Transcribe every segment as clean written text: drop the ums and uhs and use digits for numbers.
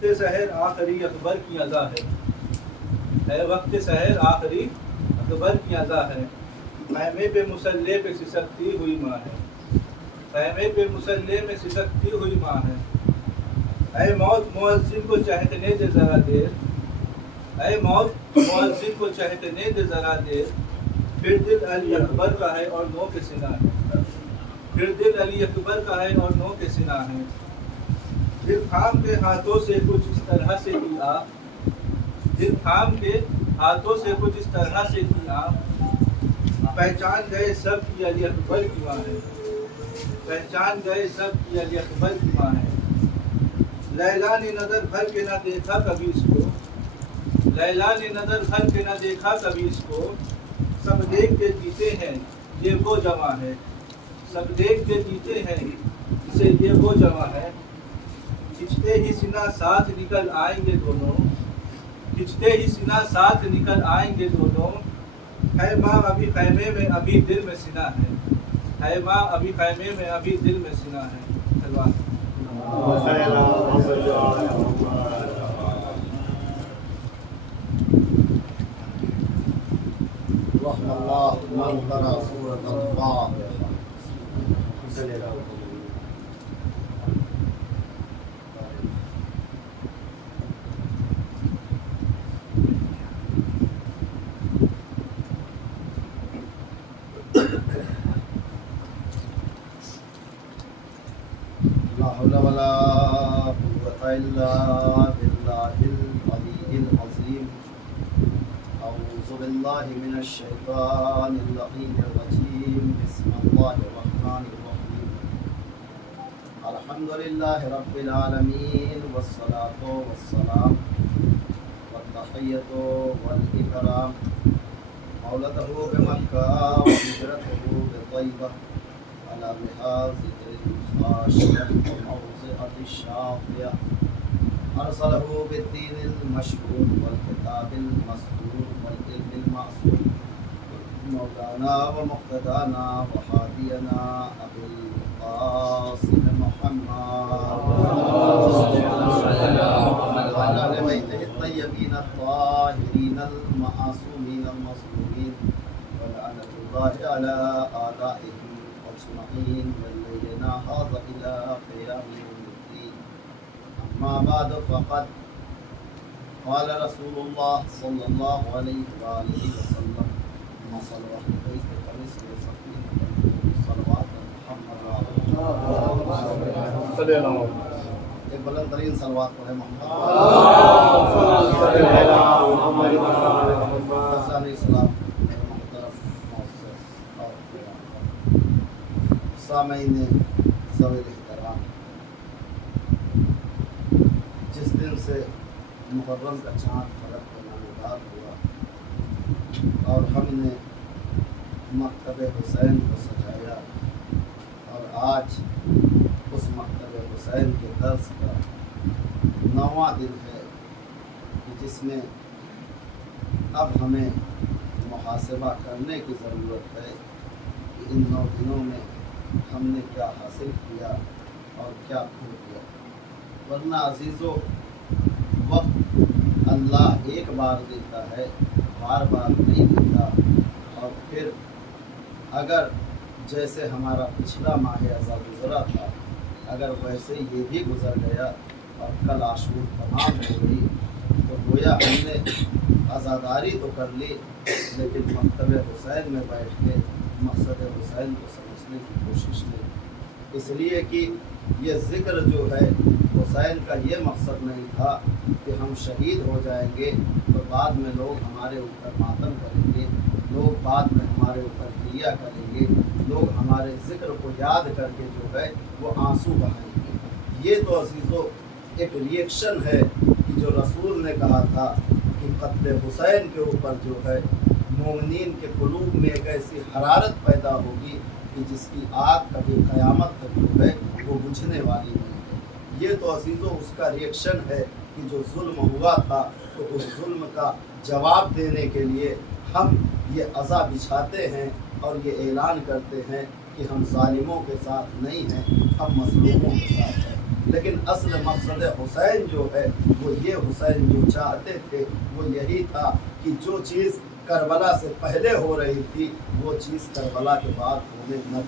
سحر آخری اکبر کی اذا ہے وقت سحر آخری اکبر کی اذا ہے، خیمے پہ مسلح پہ سسکتی ہوئی ماں ہے، خیمے پہ مسلح میں سسکتی ہوئی ماں ہے، اے موت مؤذن کو چہکنے دے ذرا دیر، اے موت مؤذن کو چہکنے دے ذرا دیر، پھر دل علی اکبر کا ہے اور نو کے سنا ہے، پھر دل علی اکبر کا ہے اور نو کے سنا ہے، دل تھام کے ہاتھوں سے کچھ اس طرح سے کی آ، دل تھام کے ہاتھوں سے کچھ اس طرح سے کی آ، پہچان گئے سب کی علی اکبر کی ماں ہے، پہچان گئے سب کی علی اکبر کی ماں ہے، لیلا نے نظر بھر کے نہ دیکھا کبھی اس کو، لیلا نے نظر بھر کے نہ دیکھا کبھی اس کو، سب دیکھ کے جیتے ہیں یہ وہ جواں ہے، سب دیکھ کے جیتے ہیں اسے یہ وہ جواں ہے، کھچتے ہی سینہ ساتھ نکل آئیں گے دونوں، کھچتے ہی سینہ ساتھ نکل آئیں گے دونوں، ہے ماں ابھی خیمے میں ابھی دل میں سینہ ہے ماں ابھی خیمے میں ابھی دل میں سینہ ہے۔ سلوات رحم اللہ من قرأ سورۃ الفاتحہ۔ لا حول ولا قوة إلا بالله العلي العظيم۔ أعوذ بالله من الشيطان اللعين الرجيم، بسم الله الرحمن الرحيم، الحمد لله رب العالمين، والصلاة والسلام والتحية والإكرام، مولده بمكة وهجرته بطيبة، على لحاظ الخاشع وموضع الشافية، أرسله بالدين المشهور والكتاب المسطور والعلم المعصوم، مولانا ومقتدانا وهادينا أبي القاسم محمد وعلى آل بيته الطيبين الطاهرين المعصومين المظلومين، ولعنة الله على أعدائهم أجمعين من ليلنا هذا إلى قيام يوم الدين. أما بعد فقد قال رسول الله صلى الله عليه وآله وسلم: مثل أهل البيت كمثل سفينة صلوات محمد. ایک بلند ترین صلوات پڑھے محمد السلام سامعین ذوی احترام، جس دن سے محرم کا چاند فلک پہ نامودار ہوا اور ہم نے مکتب حسین کو سجایا، اور آج اس مکتب حسین کے درس کا 9واں دن ہے کہ جس میں اب ہمیں محاسبہ کرنے کی ضرورت ہے کہ ان 9 دنوں میں ہم نے کیا حاصل کیا اور کیا کھو دیا، ورنہ عزیزو وقت اللہ ایک بار دیتا ہے، بار بار نہیں دیتا، اور پھر اگر جیسے ہمارا پچھلا ماہ اذا گزرا تھا اگر ویسے یہ بھی گزر گیا اور کل عاشور تمام ہو گئی تو گویا ہم نے عزاداری تو کر لی لیکن مکتب حسین میں بیٹھ کے مقصد حسین کو سمجھنے کی کوشش نہیں، اس لیے کہ یہ ذکر جو ہے حسین کا یہ مقصد نہیں تھا کہ ہم شہید ہو جائیں گے تو بعد میں لوگ ہمارے اوپر ماتم کریں گے، لوگ بعد میں ہمارے اوپر گریہ کریں گے، لوگ ہمارے ذکر کو یاد کر کے جو ہے وہ آنسو بہائیں گے۔ یہ تو عزیزو ایک ریئیکشن ہے کہ جو رسول نے کہا تھا کہ قتل حسین کے اوپر جو ہے مومنین کے قلوب میں ایک ایسی حرارت پیدا ہوگی کہ جس کی آگ کبھی قیامت تک جو ہے وہ بجھنے والی نہیں ہے۔ یہ تو عزیزو اس کا ریئیکشن ہے کہ جو ظلم ہوا تھا تو اس ظلم کا جواب دینے کے لیے ہم یہ عزا بچھاتے ہیں اور یہ اعلان کرتے ہیں کہ ہم ظالموں کے ساتھ نہیں ہیں، ہم مظلوموں کے ساتھ ہیں۔ لیکن اصل مقصد حسین جو ہے وہ یہ حسین جو چاہتے تھے وہ یہی تھا کہ جو چیز کربلا سے پہلے ہو رہی تھی وہ چیز کربلا کے بعد ہونے نہ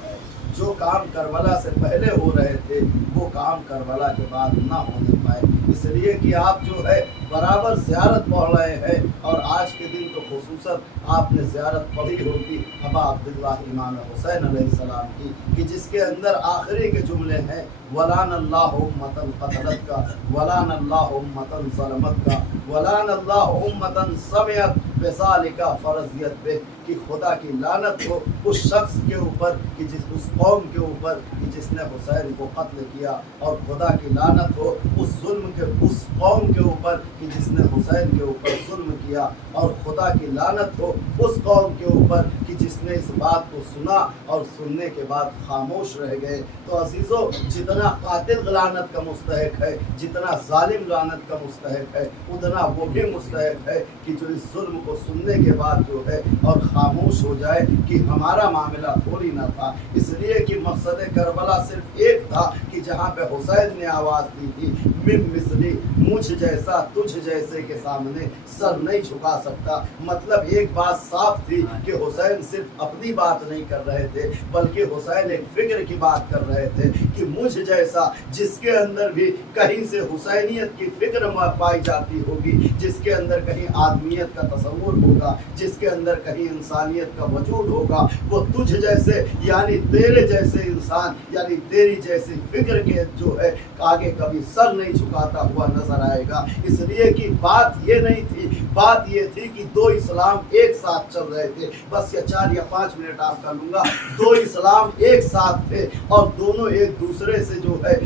پائے، جو کام کربلا سے پہلے ہو رہے تھے وہ کام کربلا کے بعد نہ ہونے پائے، اس لیے کہ آپ جو ہے برابر زیارت پڑھ رہے ہیں، اور آج کے دن تو خصوصاً آپ نے زیارت پڑھی ہوگی ابا عبداللہ امام حسین علیہ السلام کی، کہ جس کے اندر آخری کے جملے ہیں ولان اللہ امتن قتلت کا، ولان اللہ امتن ظلمت کا، ولان اللہ امتن سمعت بذالک فرضیت بہ، کہ خدا کی لعنت ہو اس شخص کے اوپر کہ اس قوم کے اوپر کہ جس نے حسین کو قتل کیا، اور خدا کی لعنت ہو اس قوم کے اوپر کہ جس نے حسین کے اوپر ظلم کیا، اور خدا کی لعنت ہو اس قوم کے اوپر کہ جس نے اس بات کو سنا اور سننے کے بعد خاموش رہ گئے۔ تو عزیزو، جتنا قاتل لعنت کا مستحق ہے، جتنا ظالم لعنت کا مستحق ہے، اتنا وہ بھی مستحق ہے کہ جو اس ظلم کو سننے کے بعد جو ہے اور خاموش ہو جائے، کہ ہمارا معاملہ تھوڑی نہ تھا، اس لیے کہ مقصد کربلا صرف ایک تھا کہ جہاں پہ حسین نے آواز دی تھی من مثلی، مجھ جیسا تجھ جیسے کے سامنے سر نہیں جھکا سکتا، مطلب ایک بات صاف تھی کہ حسین صرف اپنی بات نہیں کر رہے تھے بلکہ حسین ایک فکر کی بات کر رہے تھے کہ مجھ جیسا جس کے اندر بھی کہیں سے حسینیت کی فکر پائی جاتی ہوگی، جس کے اندر کہیں آدمیت کا تصور ہوگا، جس کے اندر کہیں انسانیت کا وجود ہوگا، وہ تجھ جیسے یعنی تیرے جیسے انسان یعنی تیری جیسی فکر کے جو ہے آگے کبھی سر نہیں جھکاتا ہوا نظر آئے گا۔ اس لیے کہ بات یہ نہیں تھی، بات یہ تھی کہ دو اسلام ایک ساتھ چل رہے تھے، بس یہ 4 یا 5 منٹ آپ کا لوں گا، دو اسلام ایک ساتھ تھے اور دونوں ایک دوسرے سے جو ہے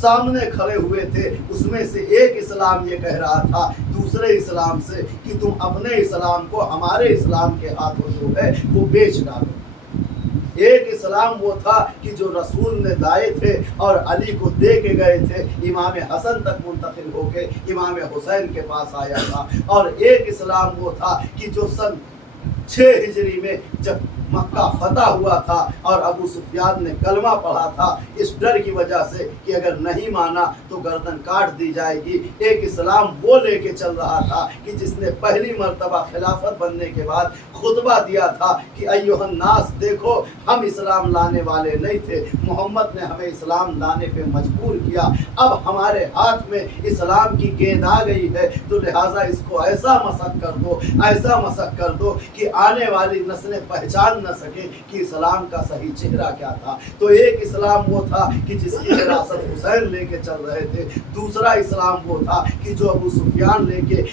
سامنے کھڑے ہوئے تھے، اس میں سے ایک اسلام یہ کہہ رہا تھا دوسرے اسلام سے کہ تم اپنے اسلام کو ہمارے اسلام کے ہاتھوں جو ہے وہ بیچ ڈالو۔ ایک اسلام وہ تھا کہ جو رسول نے لائے تھے اور علی کو دے کے گئے تھے، امام حسن تک منتقل ہو کے امام حسین کے پاس آیا تھا، اور ایک اسلام وہ تھا کہ جو سن 6 ہجری میں جب مکہ فتح ہوا تھا اور ابو سفیان نے کلمہ پڑھا تھا اس ڈر کی وجہ سے کہ اگر نہیں مانا تو گردن کاٹ دی جائے گی، ایک اسلام وہ لے کے چل رہا تھا کہ جس نے پہلی مرتبہ خلافت بننے کے بعد خطبہ دیا تھا کہ ایھا الناس، دیکھو ہم اسلام لانے والے نہیں تھے، محمد نے ہمیں اسلام لانے پہ مجبور کیا، اب ہمارے ہاتھ میں اسلام کی گیند آ گئی ہے، تو لہٰذا اس کو ایسا مسخ کر دو، ایسا مسخ کر دو کہ آنے والی نسلیں پہچان نہ سکے کہ اسلام کا صحیح چہرہ کیا تھا۔ تو ایک اسلام وہ تھا کہ جس کی وراثت حسین لے کے چل رہے تھے، دوسرا اسلام وہ تھا کہ جو ابو سفیان لے کے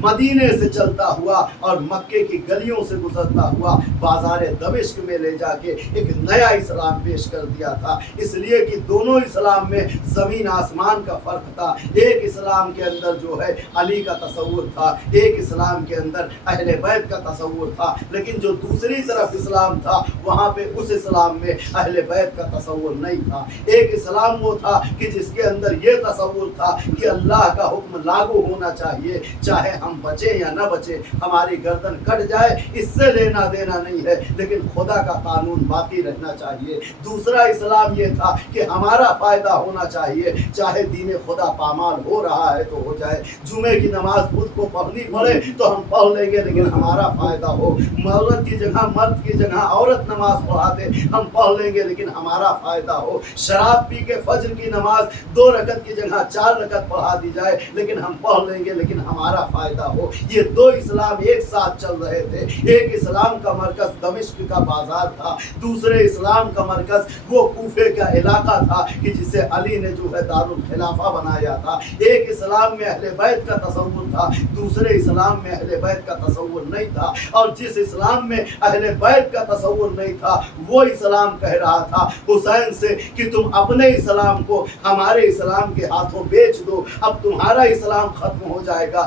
مدینے سے چلتا ہوا اور مکے کی گلیوں سے گزرتا ہوا بازار دمشق میں لے جا کے ایک نیا اسلام پیش کر دیا تھا۔ اس لیے کہ دونوں اسلام میں زمین آسمان کا فرق تھا، ایک اسلام کے اندر جو ہے علی کا تصور تھا، ایک اسلام کے اندر اہل بیت کا تصور تھا، لیکن جو دوسری طرف اسلام تھا وہاں پہ اس اسلام میں اہل بیت کا تصور نہیں تھا۔ ایک اسلام وہ تھا کہ جس کے اندر یہ تصور تھا کہ اللہ کا حکم لاگو ہونا چاہیے، چاہے ہم بچیں یا نہ بچیں، ہماری گردن کٹ جائے اس سے لینا دینا نہیں ہے، لیکن خدا کا قانون باقی رہنا چاہیے۔ دوسرا اسلام یہ تھا کہ ہمارا فائدہ ہونا چاہیے، چاہے دین خدا پامال ہو رہا ہے تو ہو جائے، جمعے کی نماز خود کو پڑھنی پڑے تو ہم پڑھ لیں گے لیکن ہمارا فائدہ ہو، عورت کی جگہ مرد کی جگہ عورت نماز پڑھا دے ہم پڑھ لیں گے لیکن ہمارا فائدہ ہو، شراب پی کے فجر کی نماز 2 رکعت کی جگہ 4 رکعت پڑھا دی جائے لیکن ہم پڑھ لیں گے لیکن ہمارا فائدہ ہو۔ یہ دو اسلام ایک ساتھ چل رہے تھے، ایک اسلام کا مرکز دمشق کا بازار تھا، دوسرے اسلام کا مرکز وہ کوفے کا علاقہ تھا کہ جسے علی نے جو ہے دارالخلافہ بنایا تھا۔ ایک اسلام میں اہل بیت کا تصور تھا، دوسرے اسلام میں اہل بیت کا تصور نہیں تھا، اور جس اسلام میں اہل بیت کا تصور نہیں تھا وہ اسلام کہہ رہا تھا حسین سے کہ تم اپنے اسلام کو ہمارے اسلام کے ہاتھوں بیچ دو، اب تمہارا اسلام ختم ہو جائے گا،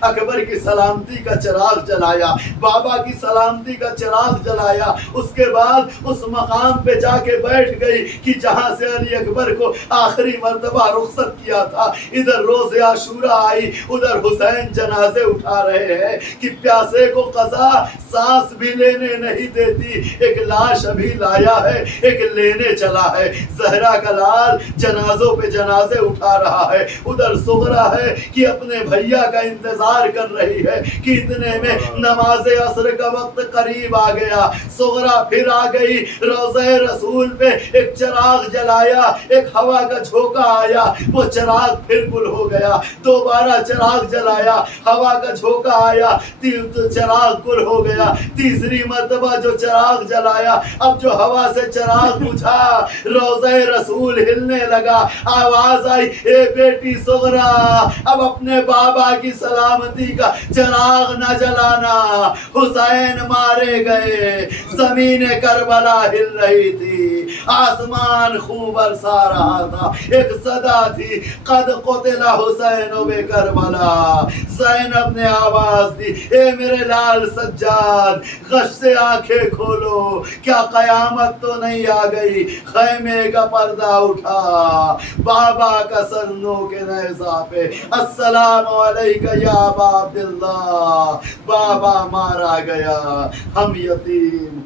اکبر کی سلامتی کا چراغ جلایا، بابا کی سلامتی کا چراغ جلایا، اس کے بعد اس مقام پہ جا کے بیٹھ گئی کہ جہاں سے علی اکبر کو آخری مرتبہ رخصت کیا تھا۔ ادھر روز عاشورہ آئی، ادھر حسین جنازے اٹھا رہے ہیں کہ پیاسے کو قضا سانس بھی لینے نہیں دیتی، ایک لاش ابھی لایا ہے، ایک لینے چلا ہے۔ زہرا کا لال جنازوں پہ جنازے اٹھا رہا ہے، ادھر صغرا ہے کہ اپنے بھیا کا انتظار کر رہی ہے کہ اتنے میں نماز عصر کا وقت قریب آ گیا۔ صغرا پھر آ گئی، روضہ رسول پہ ایک چراغ جلایا، ایک ہوا کا جھونکا آیا، وہ چراغ پھر گل ہو گیا، دوبارہ چراغ جلایا، ہوا کا جھونکا آیا، چراغ گل ہو گیا، تیسری مرتبہ جو چراغ جلایا، اب جو ہوا سے چراغ بجھا، روضہ رسول ہلنے لگا، آواز آئی، اے بیٹی صغرا اب اپنے بابا کی سلامتی کا چراغ نہ جلانا، حسین مارے گئے۔ زمین کربلا ہل رہی تھی، آسمان خون برسا رہا تھا، ایک صدا تھی، قد قتل حسین بے کربلا۔ زینب نے آواز دی، اے میرے لال سجاد غش سے آنکھیں کھولو، کیا قیامت تو نہیں آ گئی؟ خیمے کا پردہ اٹھا، بابا کا سر نو کے نیزہ پہ، السلام علیکہ یا ابا عبداللہ، بابا مارا گیا، ہم یتیم۔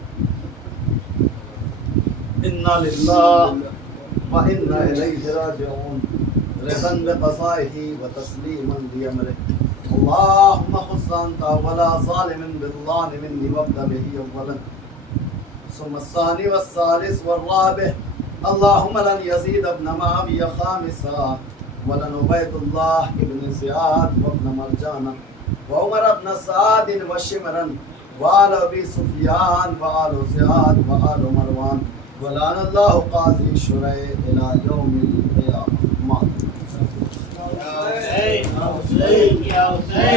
انا للہ و انا الیہ راجعون، رضا بقضائہ و تسلیما بامرہ، اللہم خص انت ولا ظالم بالظالم وابدأ به اولا ثم الثاني والثالث والرابع، اللهم لن يزيد ابن معاوية خامسا ولن عبيد الله ابن زياد وابن مرجان وعمر ابن سعد وشمرا وآل أبي سفيان وآل زياد وآل مروان ولعن الله قاضي شريح إلى يوم القيامة۔